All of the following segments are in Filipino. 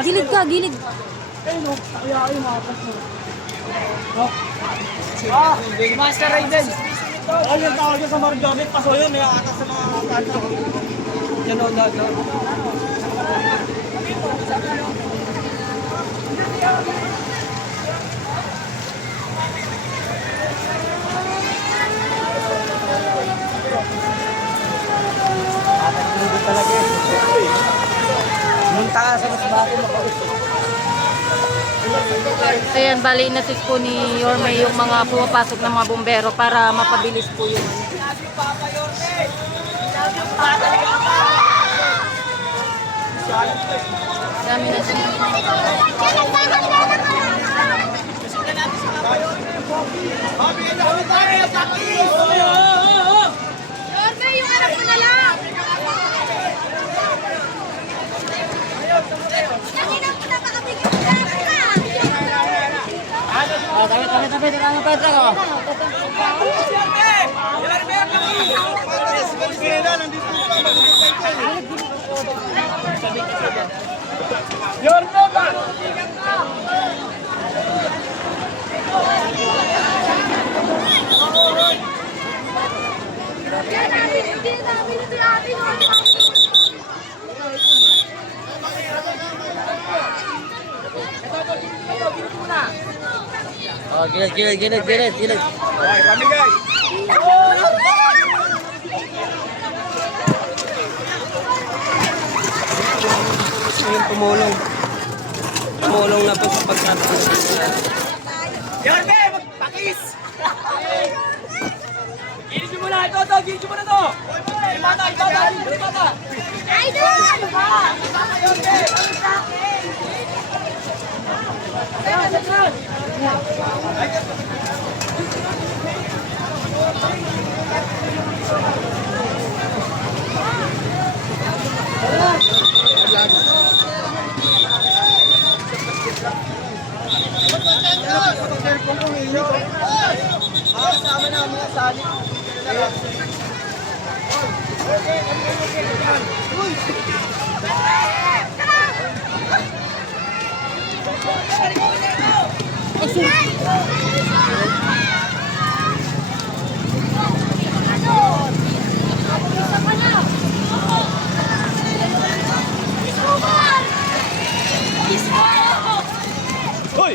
Gilid ka, gilid. Master Raiden. Yung tawag niya sa Marjobit, paso yun, may atas sa mga kanta. Yan o, daga. Atas talaga eh. Munta ka sa mas bago makausap. Ayan, bali inatis po ni Yorme yung mga pumapasok ng mga bumbero para mapabilis po yung dami na siya. Yorme, yung anak mo na lang! Kanina mo napakabigyan ka! Tabi, ang pwede ko. Yorme ba? Oh, gilid. Okay, pamigay. Yung tumulong na po sa pagkatapos. Yorme, magpakis! Gilid mo na ito, gilid mo na ito! Ibata! Idol! Ano ba? Yorme! Sama na mga sali. Hoy!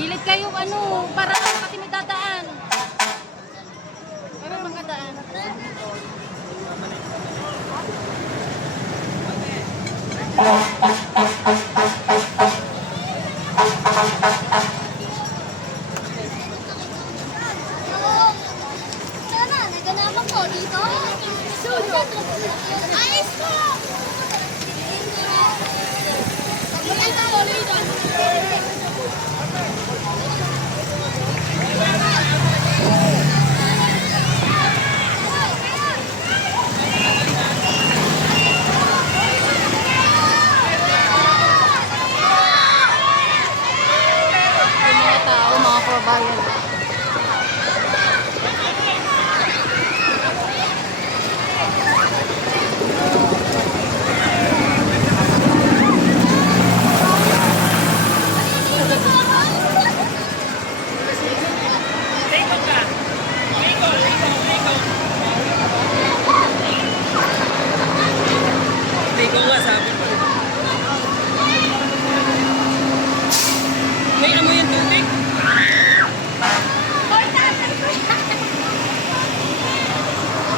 Gilid kayong ano, para pati may dadaan. Para makadaan. Sana, naganapan ko dito. Ayos ko! Pag-ilan ka ulit. bayan. Hindi ko nga sabi ko. May amoy yung tubig? Hoy, tasan ko yan.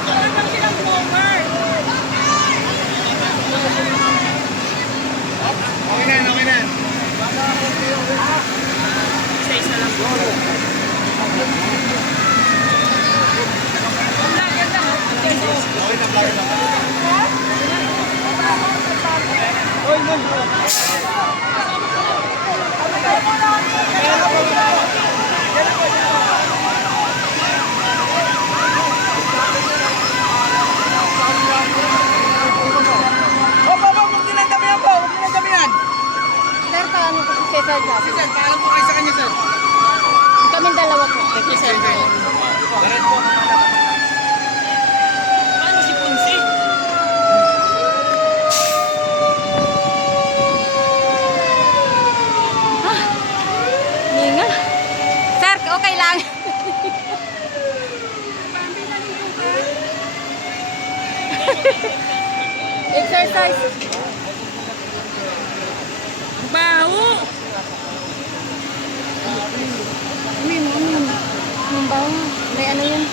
Ano bang silang blower? Okay na, okay na. Isa-isa lang. Sir, paano po si Cesar ka? Sir, paalam po kayo sa kanya, sir. Kaming dalawa po. Thank you, sir. Paano si Ponce? Ninga. Sir, okay lang. Exercise. Baho! Yung baho. May ano yun?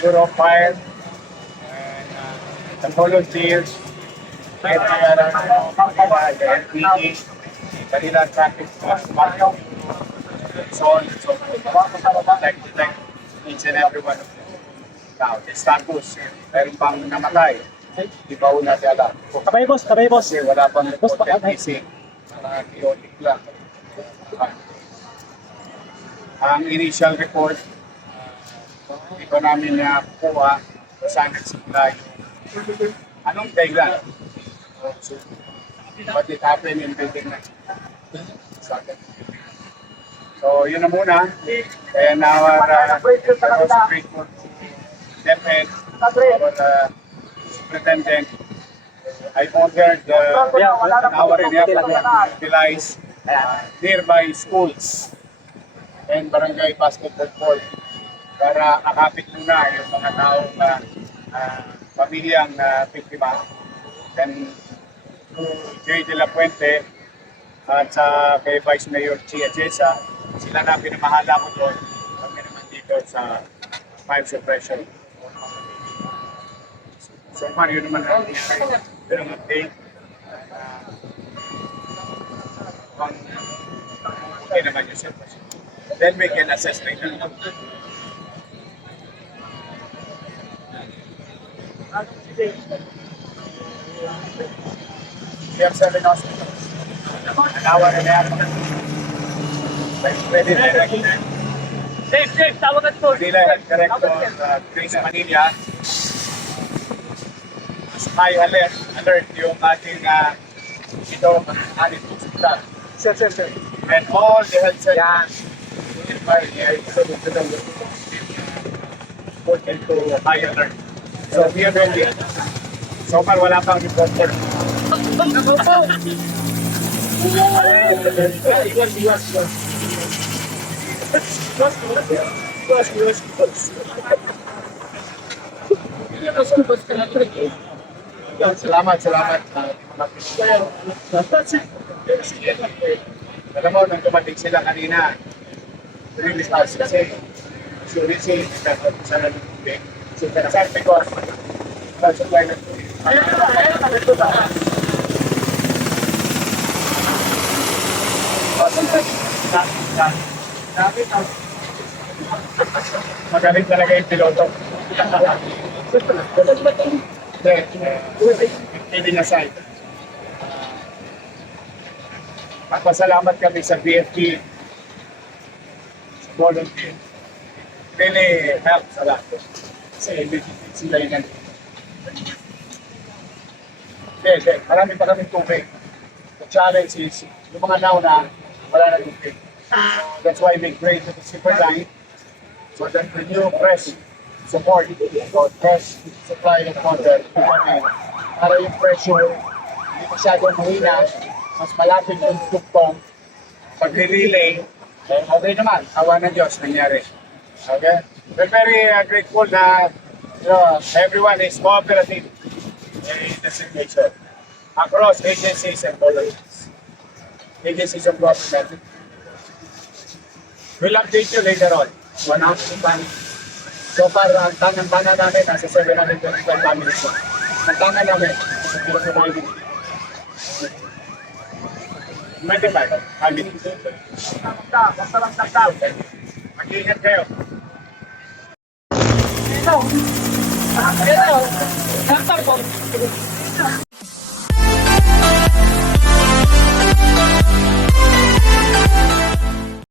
Bureau of Fire, and the volunteers, and the LPG, Manila Traffic Marshal, so on and so forth. Like to thank each and every one of them. Now, the status, meron pang namatay. Di ba una siya alam? Kabay boss, kabay boss. Kasi wala pang reported missing. Mga chaotic lang. Ang initial report, hindi ko namin nakuha kung saan nagsimula yung anong dahilan. So, what did happen in building 9? So, yun na muna. And our most grateful to DepEd, our superintendent. I ordered our area to utilize nearby schools and barangay basketball court para akapit muna yung mga taong pamilyang biktima. And to J. De La Puente at sa kay Vice Mayor Chia Jesa, sila na pinamahala ko doon. Kami naman dito sa fire suppression. So far, yun naman ang update. Okay naman yung sitwasyon. Then we can assess later. We have 7 hospitals. An hour and a half. Ready to direct. Safe, tawagan po. Manila Health Director Grace Manila. High alert yung ating ito, ating hospital. Sir. And all the health centers in my area put into high alert. So we are ready. So far wala pang reporter. Salamat. Alam mo, nung dumating sila kanina, really fast kasi surisi, sa nalubig. So, sabi ko, supply ng tubig. Magaling talaga yung piloto. Kidding aside, magpasalamat kami sa BFT, sa volunteer. Really helps a lot. Kasi sila yung nandito. Marami pa kami tubig. The challenge is, yung mga nauna, wala na tubig. That's why we created the super line so that the new fresh support or fresh supply of water para yung pressure hindi masyadong mahina, mas malapit yung tuktong pag-relay, okay naman, awa ng Diyos nangyari. Okay? We're very grateful na everyone is cooperative in the situation across agencies and volunteers. Agencies of government. We'll update you later on. 100 families. So far, ang tangang bana namin, nasa 725 families na. Ang tangang namin, nasa 25 families. Basta lang taktaw. Mag-iingat kayo. Ito.